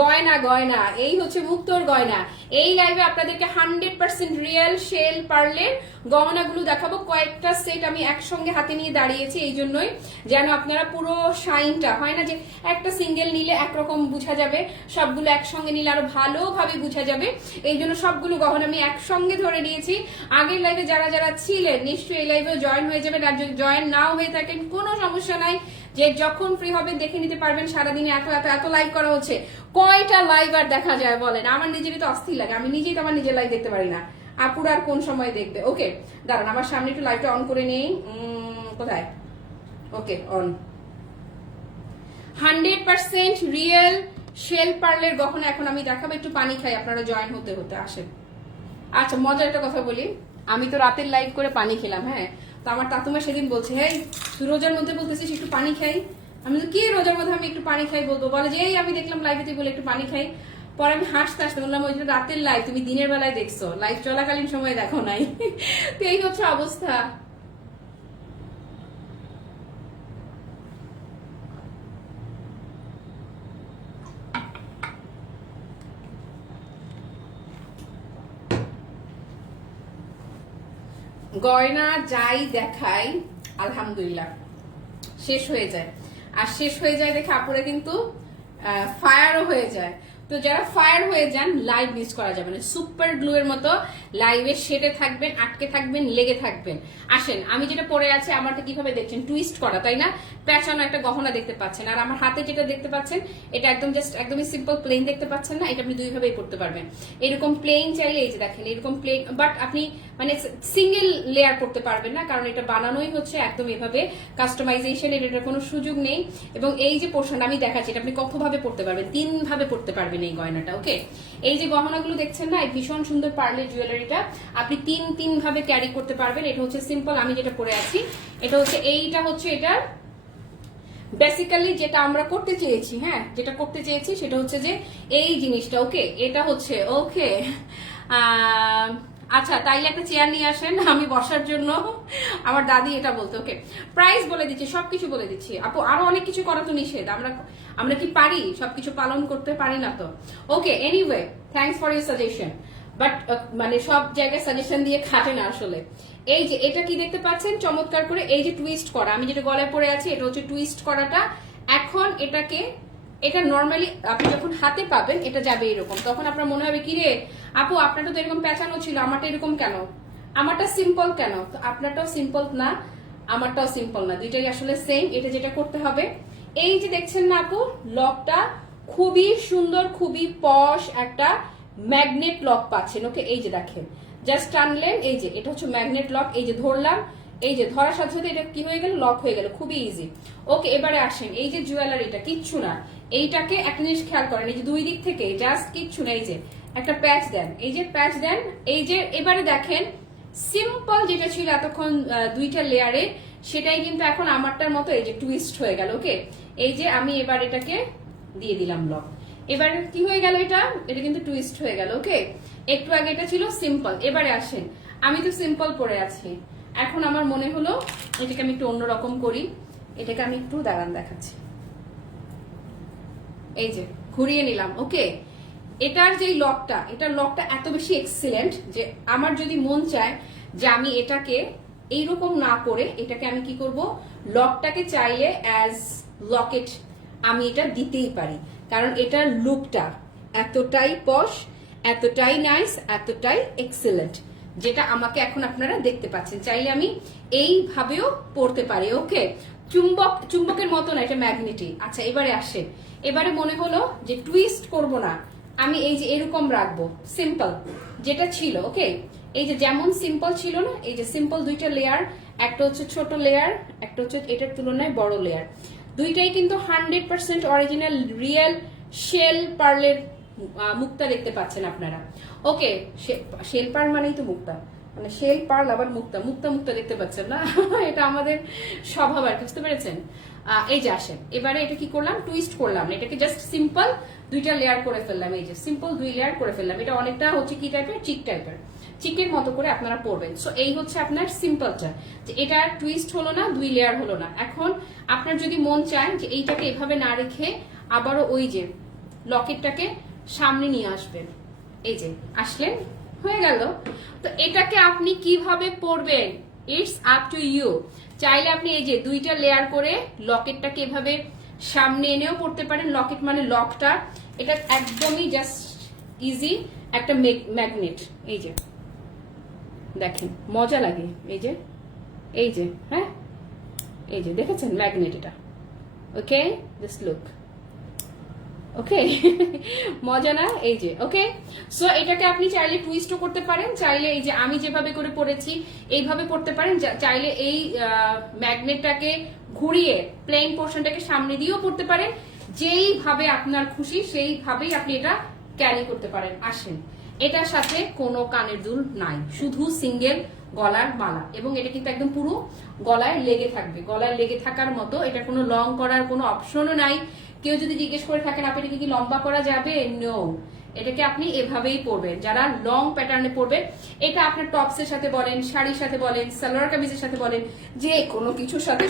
গয়না গয়না এই হচ্ছে মুক্তোর গয়না। এই লাইভে আপনাদেরকে 100% রিয়েল শেল পার্লের গহনাগুলো দেখাবো। কয়েকটা সেট আমি একসঙ্গে হাতে নিয়ে দাঁড়িয়েছি এই জন্যই, যেন আপনারা পুরো শাইনটা, হয় না যে একটা সিঙ্গেল নিলে একরকম বোঝা যাবে, সবগুলো একসঙ্গে নিলে আরো ভালোভাবে বোঝা যাবে, এই জন্য সবগুলো গহনা আমি একসঙ্গে ধরে নিয়েছি। আগের লাইভে যারা যারা ছিলেন নিশ্চয়ই এই লাইভে জয়েন হয়ে যাবেন, আর যদি জয়েন নাও হয়ে থাকেন কোনো সমস্যা নাই, যে যখন ফ্রি হবেন দেখে নিতে পারবেন। সারাদিনে এত এত এত লাইভ করা হচ্ছে, কয়টা লাইভ আর দেখা যায় বলেন? আমার নিজেরই তো অস্থির লাগে, আমি নিজেই তো আমার নিজের লাইভ দেখতে পারি না। আপুর আর কোন সময় দেখবে? ওকে দাঁড়ান, আমার সামনে একটু লাইভটা অন করে নেই। কোথায়? Okay on. 100% রিয়েল শেল পার্লের গহনা এখন আমি দেখাবো। একটু পানি খাই, আপনারা জয়েন হতে হতে আসেন। আচ্ছা, মজার একটা কথা বলি, আমি তো রাতের লাইভ করে পানি খেলাম। হ্যাঁ, তো আমার তাতুমা সেদিন বলছে, হ্যাঁ তুই রোজার মধ্যে বলতেছিস একটু পানি খাই। আমি তো কি রোজার মধ্যে আমি একটু পানি খাই বলবো? বলে যে এই আমি দেখলাম লাইভে তুই বলে একটু পানি খাই। পরে আমি হাসতে হাসতে বললাম, ওই জন্য রাতের লাইভ তুমি দিনের বেলায় দেখছো, লাইভ চলাকালীন সময় দেখো নাই। তো এই হচ্ছে অবস্থা। গয়না যাই দেখাই আলহামদুলিল্লাহ শেষ হয়ে যায়, আর শেষ হয়ে যায় দেখে আপুরে কিন্তু ফায়ারও হয়ে যায়। তো যারা ফায়ার হয়ে যান লাইভ মিস করা যাবে না, সুপার গ্লু এর মতো লাইভে সেটে থাকবেন, আটকে থাকবেন, লেগে থাকবেন। আসেন, আমি যেটা পরে আছি আমারটা কিভাবে দেখছেন, টুইস্ট করা তাই না, প্যাচানো একটা গহনা দেখতে পাচ্ছেন, আর আমার হাতে যেটা দেখতে পাচ্ছেন এটা একদম জাস্ট একদমই সিম্পল প্লেন দেখতে পাচ্ছেন না, এটা আপনি দুই ভাবেই পড়তে পারবেন। এরকম প্লেন চাইলে এই যে দেখেন এরকম প্লেন, বাট আপনি মানে সিঙ্গেল লেয়ার করতে পারবেন না, কারণ এটা বানানোই হচ্ছে একদম এভাবে, কাস্টমাইজেশন এটার কোনো সুযোগ নেই। এবং এই যে পোর্শন আমি দেখাচ্ছি এটা আপনি কতভাবে পড়তে পারবেন, 3 ভাবে পড়তে পারবেন এই গয়নাটা। ওকে, এই যে গহনাগুলো দেখছেন না, এই ভীষণ সুন্দর পার্লের জুয়েলারিটা আপনি 3 ভাবে ক্যারি করতে পারবেন। এটা হচ্ছে সিম্পল, আমি যেটা পরে আছি এটা হচ্ছে, এইটা হচ্ছে এটা বেসিক্যালি যেটা আমরা করতে চেয়েছি। হ্যাঁ, যেটা করতে চেয়েছি সেটা হচ্ছে যে এই জিনিসটা। ওকে, এটা হচ্ছে ওকে। আচ্ছা, তাইলে একটা চেয়ার নিয়ে আসেন আমি বসার জন্য, আমার দাদি এটা বলতো। ওকে, প্রাইস বলে দিচ্ছি, সবকিছু বলে দিচ্ছি। আপু আরো অনেক কিছু করা তো নিষেধ, আমরা কি পারি সবকিছু পালন করতে? পারি না তো। Okay, anyway thanks for your suggestion, but মানে সব জায়গায় সাজেশন দিয়ে খাটে না আসলে। এই যে এটা কি দেখতে পাচ্ছেন চমৎকার করে, এই যে টুইস্ট করা, আমি যেটা গলায় পরে আছি এটা হচ্ছে টুইস্ট করাটা। এখন এটাকে, এটা নর্মালি আপনি যখন হাতে পাবেন এটা যাবে এরকম, তখন আপনার মনে হবে কি রে আপু আপনারটা তো এরকম পেঁচানো ছিল, আমারটা এরকম কেন, আমারটা সিম্পল কেন? তো আপনারটাও সিম্পল না, আমারটাও সিম্পল না, দুইটাই আসলে সেম। এটা যেটা করতে হবে, এই যে দেখছেন না আপু লকটা খুবই সুন্দর, খুবই পশ একটা ম্যাগনেট লক পাচ্ছেন। ওকে, এই যে দেখেন জাস্ট টানলেন, এই যে এটা হচ্ছে ম্যাগনেট লক, এই যে ধরলাম, এই যে ধরার সাথে সাথে এটা কি হয়ে গেল, লক হয়ে গেল, খুবই ইজি। ওকে, এবারে আসেন, এই যে জুয়েলারিটা কিচ্ছু না, এইটাকে একটা জিনিস খেয়াল করেন, এই যে দুই দিক থেকে জাস্ট কিচ্ছু না, এই যে একটা প্যাচ দেন, এই যে প্যাচ দেন, এই যে এবারে দেখেন সিম্পল যেটা ছিল এতক্ষণ দুইটা লেয়ারে, সেটাই কিন্তু এখন আমারটার মতো এই যে টুইস্ট হয়ে গেল। ওকে, এই যে আমি এবার এটাকে দিয়ে দিলাম লক, এবার কি হয়ে গেল, এটা কিন্তু টুইস্ট হয়ে গেল। ওকে, একটু আগে এটা ছিল সিম্পল। এবারে আসেন, আমি তো সিম্পল পরে আছি, এখন আমার মনে হলো এটাকে আমি একটু অন্যরকম করি, এটাকে আমি একটু দাঁড়ান দেখাচ্ছি, এই যে ঘুরিয়ে নিলাম। ওকে, এটার যে লকটা, এটার লকটা এত বেশি এক্সিলেন্ট যে আমার যদি মন চায় যে আমি এটাকে এইরকম না করে এটাকে আমি কি করব, লকটাকে চাইলে অ্যাজ লকেট আমি এটা দিতেই পারি, কারণ এটার লুকটা এতটাই পশ, এতটাই নাইস, এতটাই এক্সিলেন্ট, যেটা আমাকে এখন আপনারা দেখতে পাচ্ছেন। চাইলে আমি এইভাবেও পড়তে পারি। ওকে, চুম্বকের মতো না, এটা ম্যাগনেটিক। আচ্ছা, এবারে আসে, এবারে মনে হলো যে টুইস্ট করব না, আমি এই যে এরকম রাখবো সিম্পল যেটা ছিল। ওকে, এই যে যেমন সিম্পল ছিল না, এই যে সিম্পল দুইটা লেয়ার, একটা হচ্ছে ছোট লেয়ার, একটা হচ্ছে এটার তুলনায় বড় লেয়ার, দুইটাই কিন্তু 100% অরিজিনাল রিয়েল শেল পার্লের মুক্তা দেখতে পাচ্ছেন আপনারা। ওকে, শেল পার্ল মানেই তো মুক্তা, মানে শেল পার্ল আবার মুক্তা, মুক্তা মুক্তা দেখতে পাচ্ছেন না? এটা আমাদের স্বভাব আর, বুঝতে পেরেছেন? এই যে আসেন, এবারে এটা কি করলাম, টুইস্ট করলাম, এটাকে জাস্ট সিম্পল দুইটা লেয়ার করে ফেললাম, এই যে সিম্পল 2 লেয়ার করে ফেললাম। এটা অনেকটা হচ্ছে কি টাইপের, চিক টাইপের, চিকের মতো করে আপনারা পড়বেন। সো এই হচ্ছে আপনার সিম্পলটা, যে এটা টুইস্ট হলো না, 2 লেয়ার হলো না। এখন আপনার যদি মন চায় যে এইটাকে এভাবে না রেখে আবারও ওই যে লকেটটাকে সামনে নিয়ে আসবেন। এই যে আসলেন, হয়ে গেল। তো এটাকে আপনি কিভাবে পরবেন, ইটস আপ টু ইউ। চাইলে আপনি এই যে দুইটা লেয়ার করে লকেটটাকে এভাবে সামনে এনেও পড়তে পারেন। লকেট মানে লকটা, এটা একদমই জাস্ট ইজি একটা ম্যাগনেট। এই যে দেখেন মজা লাগে, এই যে এই যে হ্যাঁ, এই যে দেখেছেন ম্যাগনেট এটা। ওকে, দিস লুক ওকে মজা না, এই যে ওকে। সো এটাকে আপনি চাইলে টুইস্টও করতে পারেন, চাইলে এই যে আমি যেভাবে করে পড়েছি এইভাবে পড়তে পারেন, চাইলে এই ম্যাগনেটটাকে ঘুরিয়ে প্লেন পোর্শনটাকে সামনে দিয়েও পড়তে পারেন। যেইভাবে আপনার খুশি সেইভাবেই আপনি এটা ক্যারি করতে পারেন। আসেন, এটার সাথে কোনো কানের দুল নাই, শুধু সিঙ্গেল গলার মালা, এবং এটা কিন্তু একদম পুরো গলায় লেগে থাকবে। গলায় লেগে থাকার মতো, এটা কোনো লং করার কোনো অপশনও নাই। কেউ যদি জিজ্ঞেস করে থাকেন আপনি এটাকে কি লম্বা করা যাবে, নো, এটাকে আপনি এভাবেই পরবেন যারা লং প্যাটার্নে পরবেন। এটা আপনার টপসের সাথে বলেন, শাড়ির সাথে বলেন, সালোয়ার কামিজের সাথে বলেন, যে কোনো কিছুর সাথে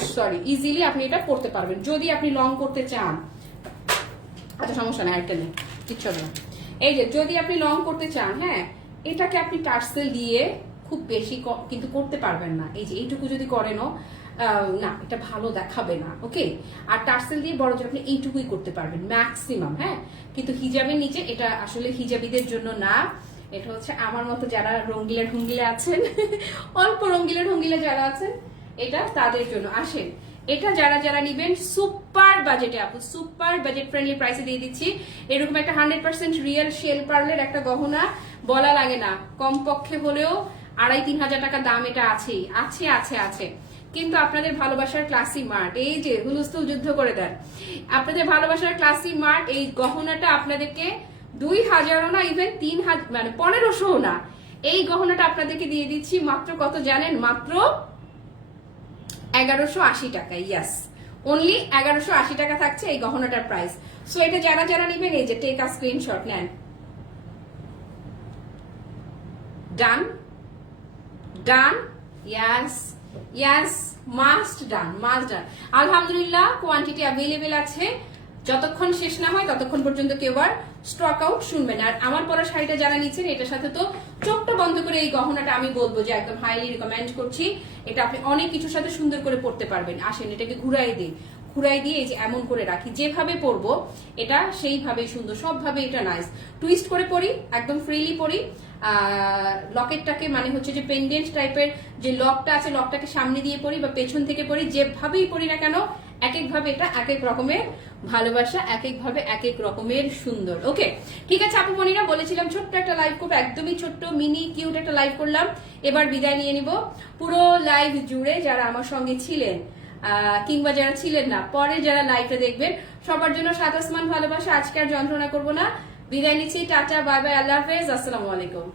ইজিলি আপনি এটা পরতে পারবেন। যদি আপনি লং করতে চান, আচ্ছা সমস্যা নেই, আরেকটা নেই, কিচ্ছু হবে না। এই যে যদি আপনি লং করতে চান, হ্যাঁ, এটাকে আপনি টার্সেল দিয়ে খুব বেশি কিন্তু করতে পারবেন না। এই যে এইটুকু যদি করেনও না, এটা ভালো দেখাবে না, ওকে। আর টার্সেল দিয়ে বড় জোর আপনি এইটুকুই করতে পারবেন ম্যাক্সিমাম, হ্যাঁ। কিন্তু হিজাবের নিচে এটা আসলে হিজাবিদের জন্য না, এটা হচ্ছে আমার মতো যারা রঙ্গিলা ঢঙ্গিলা আছেন অল্প রঙ্গিলা ঢঙ্গিলা যারা আছেন, এটা তাদের জন্য। আসেন, এটা যারা যারা নিবেন সুপার বাজেটে, আপু সুপার বাজেট ফ্রেন্ডলি প্রাইসে দিয়ে দিচ্ছি। এরকম একটা 100% রিয়েল শেল পার্লের একটা গহনা বলা লাগে না, কমপক্ষে হলেও 2,5-3 হাজার টাকা দাম এটা আছেই, আছে আছে আছে। কিন্তু আপনাদের ভালোবাসার ক্লাসি মার্ট এই যে হুলস্থুল যুদ্ধ করে দেন। আপনাদের ভালোবাসার ক্লাসি মার্ট এই গহনাটা আপনাদেরকে 2,000ও না, ইভেন 3,000 মানে 1,500ও না, এই গহনাটা আপনাদেরকে দিয়ে দিচ্ছি মাত্র কত জানেন? মাত্র 1,180 টাকা। ইয়াস, অনলি 1,180 টাকা থাকছে এই গহনাটার প্রাইস। সো এটা যারা যারা নিবেন, এই যে টেক আ স্ক্রিনশট নেন। ডান ডান, ইয়াস ইয়াস, মাস্ট ডান, মাস্ট ডান। আলহামদুলিল্লাহ কোয়ান্টিটি অ্যাভেলেবেল আছে, যতক্ষণ শেষ না হয় ততক্ষণ পর্যন্ত কেউ আর স্টক আউট শুনবেন। আর আমার পরা শাড়িটা যারা নিচ্ছেন, এটার সাথে তো চোখটা বন্ধ করে এই গহনাটা আমি বলবো যে একদম হাইলি রিকমেন্ড করছি। এটা আপনি অনেক কিছুর সাথে সুন্দর করে পড়তে পারবেন। আসেন, এটাকে ঘুরাই দিই, ঘুরাই দিয়ে এই যে এমন করে রাখি, যেভাবে পরবো এটা সেইভাবেই সুন্দর, সবভাবে এটা নাইস। টুইস্ট করে পরি, একদম ফ্রিলি পরি। লকেটটাকে মানে হচ্ছে যে পেন্ডেন্ট টাইপের যে লকটা আছে, লকটাকে সামনে দিয়ে পরি বা পেছন থেকে পরি, যেভাবেই পরি না কেন এক এক ভাবে এটা এক এক রকমের ভালোবাসা, এক এক ভাবে এক এক রকমের সুন্দর। ওকে, ঠিক আছে আপু মনিরা, বলেছিলাম ছোট্ট একটা লাইভ করবো, একদমই ছোট্ট মিনি কিউট একটা লাইভ করলাম। এবার বিদায় নিয়ে নিব। পুরো লাইভ জুড়ে যারা আমার সঙ্গে ছিলেন কিংবা যারা ছিলেন না, পরে যারা লাইভটা দেখবেন, সবার জন্য সাত আসমান ভালোবাসা। আজকে আর যন্ত্রণা করবো না, বিদায় নিচ্ছি। টাটা, বাই বাই, আল্লাহ হাফেজ, আসসালামু আলাইকুম।